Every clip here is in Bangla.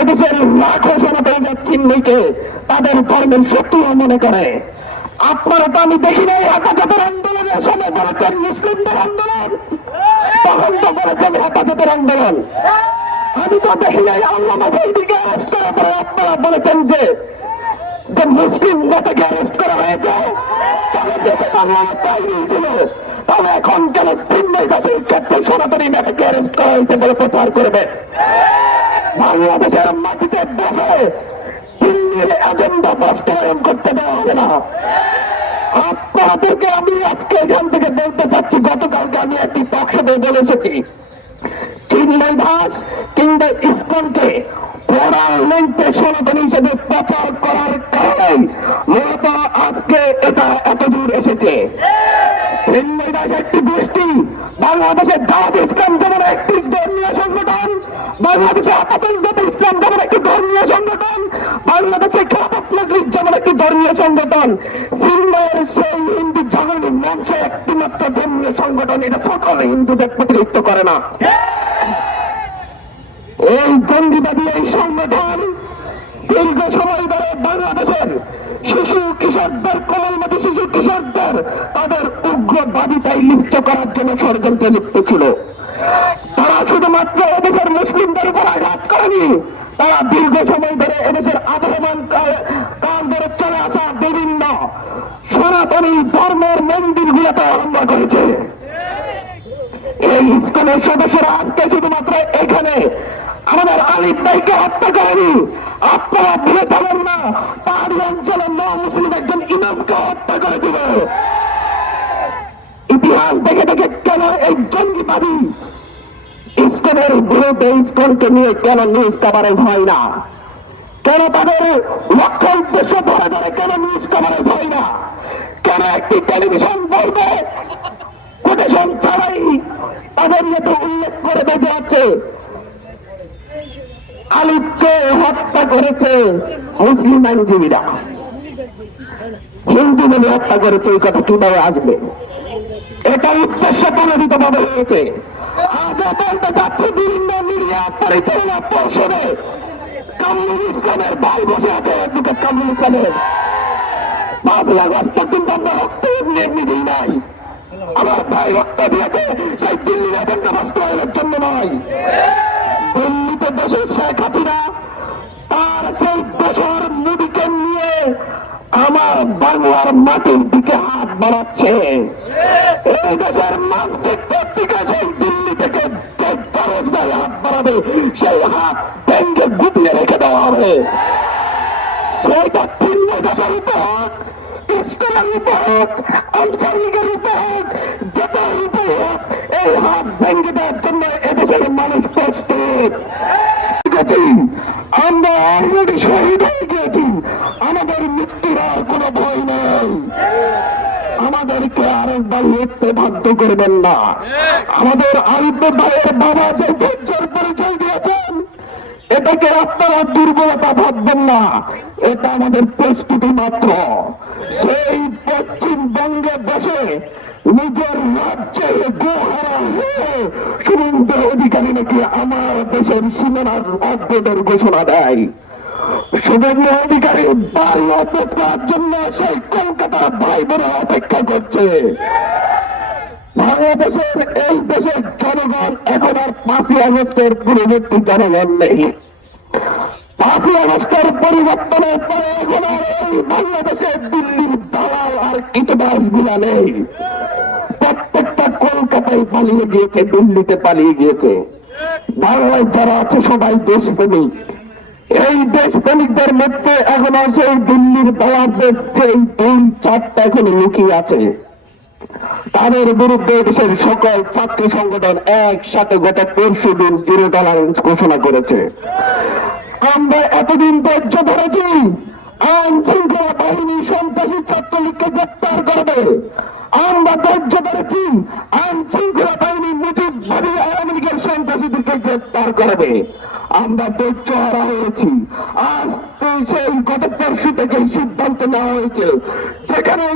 এদেশের লাখো সনাতনী চিহ্নিকে তাদের ধর্মের শত্রুও মনে করে। আপনারা তো আমি দেখি নাই, হেফাজতের আন্দোলনের সময় বলেছেন মুসলিমদের আন্দোলন তখন তো বলেছেন হেফাজতের আন্দোলন। আমি তো দেখি নাই আল্লাহ দিকে অ্যারেস্ট করার পরে আপনারা বলেছেন যে যে মুসলিম নেতাকে অ্যারেস্ট করা হয়েছে, তাহলে দেশে বাংলা চাইনি ছিল তাহলে এখন কেন সিন্নই দাসের ক্ষেত্রে সনাতনী নেতাকে অ্যারেস্ট করা হয়েছে বলে প্রচার করবে? বাংলাদেশের মাটিতে বসে দিল্লির এজেন্ডা বাস্তবায়ন করতে দেওয়া হবে না। আপনাদেরকে আমি আজকে এখান থেকে বলতে চাচ্ছি, গতকালকে আমি একটি টকশোতে বলে এসেছি। চিন্ময় দাস কিংবা ইস্কনকে পার্লামেন্টে সনাতনী হিসেবে প্রচার করার কারণে মূলত আজকে এটা এত দূর এসেছে। চিন্ময় দাস একটি গোষ্ঠী, বাংলাদেশের জামাত ইসলাম যেমন একটি ধর্মীয় সংগঠন বাংলাদেশে ধর্মীয় সংগঠন এটা সকল হিন্দুদের প্রতিনিধিত্ব করে না। এই জঙ্গিবাদী এই সংগঠন বাংলাদেশের শিশু, কিশোরদের, কোমলমতি শিশু, কিশোরদের, তাদের উগ্রবাদিতায় লিপ্ত করার জন্য ষড়যন্ত্রে লিপ্ত ছিল। তারা শুধুমাত্র এদেশের মুসলিমদের উপর আঘাত করেনি। তারা দীর্ঘ সময় ধরে এদেশের আবহমান কাল ধরে চলে আসা বিভিন্ন সনাতনী ধর্মের মন্দিরগুলোতে আরম্ভ করেছে। এই ইস্কনের সদস্যরা আজকে শুধুমাত্র এখানে আমাদের আলিফ ভাইকে হত্যা করেনি। আপনারা ভুলে থাকেন না, পাহাড়ি অঞ্চলের ন মুসলিম একজন ইমামকে হত্যা করে দিল ইতিহাস দেখে দেখে কেন এই জঙ্গিবাদী? ইস্কনের বিরুদ্ধে ইস্কনকে নিয়ে কেন নিউজ কাভারেজ হয় না? কেন তাদের লক্ষ্য উদ্দেশ্য ধরে ধরে কেন নিউজ কাভারেজ হয় না? কেন একটি টেলিভিশন বলবে? কোটেশন ছাড়াই তাদের মতো উল্লেখ করে বেঁচে আছে। আলিফকে হত্যা করেছে মুসলিম আইনজীবীরা। হিন্দু বলে হত্যা করেছে, এই কথা কীভাবে আসবে? এটা উদ্দেশ্য প্রণোদিত ভাবে হয়েছে বিভিন্ন মিডিয়া পরিচালনা পর্ষদে কামরুল ইসলামের ভাই বসে আছে কামরুল ইসলামের। পাঁচ আগস্ট পর্যন্ত আমরা রক্ত এমনি নাই। আমার ভাই রক্ত দিয়েছে, সেই দিল্লির এজেন্ডা বাস্তবায়নের জন্য নয়। দিল্লিতে দেশের শেখ হাসিনা, তার সেই দেশের আমার বাংলার মাটির দিকে হাত বাড়াচ্ছে। এই দেশের মানচিত্রের সেই দিল্লি থেকে হাত বাড়াবে, সেই হাত ভেঙ্গে গুটিয়ে রেখে দেওয়া হবে। সেইটা চিহ্ন দেশের উপর উপর এই হাত ভেঙে দেওয়ার জন্য এদেশের মানুষ প্রস্তুত। আমরা অলরেডি শহীদ হয়ে গিয়েছি। আমাদের মৃত্যুর আর কোনো ভয় নেই। আমাদেরকে আরেকবার লড়তে বাধ্য করবেন না। আমাদের আরিফ ভাইয়ের বাবা যে ধৈর্যের পরিচয় দিয়েছেন, এটাকে আপনারা দুর্বলতা ভাববেন না। এটা আমাদের প্রস্তুতি মাত্র। সেই পশ্চিমবঙ্গে বসে নিজের রাজ্যে গোহারা অধিকারী নাকি আমার দেশের সীমানার অদ্ভুতের ঘোষণা দেয়? অধিকারী জন্য সেই কলকাতার ভাই বোনেরা অপেক্ষা করছে। বাংলাদেশের এই দেশের জনগণ এখন আর পাঁচই আগস্টের জনগণ নেই। পাঁচই আগস্টের পরিবর্তনের পরে এখন আর এই বাংলাদেশের দিল্লির দালাল আর ইতিবাসগুলা নেই। কলকাতায় পালিয়ে গিয়েছে, দিল্লিতে পালিয়ে গিয়েছে। বাংলায় যারা আছে, সবাই দেশপ্রেমিক। এই দেশপ্রেমিকদের মধ্যে এখন আছে এই দিল্লির দালালদের সেই দুই চারটা এখন লুকিয়ে আছে। তাদের বিরুদ্ধে দেশের সকল ছাত্র সংগঠন একসাথে গত পরশু দিন জিরো টলারেন্স ঘোষণা করেছে। আমরা এতদিন ধৈর্য ধরেছি আইন শৃঙ্খলা বাহিনী সন্ত্রাসী ছাত্রলীগকে গ্রেপ্তার করবে। আমরা ধৈর্য ধরেছি, আইন শৃঙ্খলা বাহিনী মুজিববাদী আওয়ামী লীগের সন্ত্রাসীদেরকে গ্রেপ্তার করবে। আমরা ধৈর্য হারা হয়েছি। আজ সেই গত পরশু থেকে সিদ্ধান্ত নেওয়া হয়েছে, যেখানে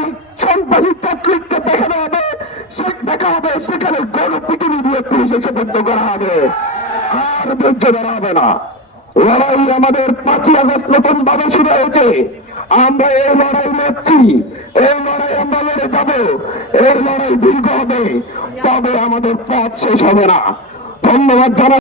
সন্ত্রাসী ছাত্রলীগকে দেখানো হবে দেখা হবে, সেখানে গণপিটুনি দিয়ে পুলিশে সুপর্দ করা হবে। আর ধৈর্য ধরা হবে না। লড়াই আমাদের পাঁচই আগস্ট নতুন ভাবে শুরু হয়েছে। আমরা এই লড়াই লড়ছি, এই লড়াই আমরা লড়ে যাব, এই লড়াই দীর্ঘ হবে, তবে আমাদের পথ শেষ হবে না। ধন্যবাদ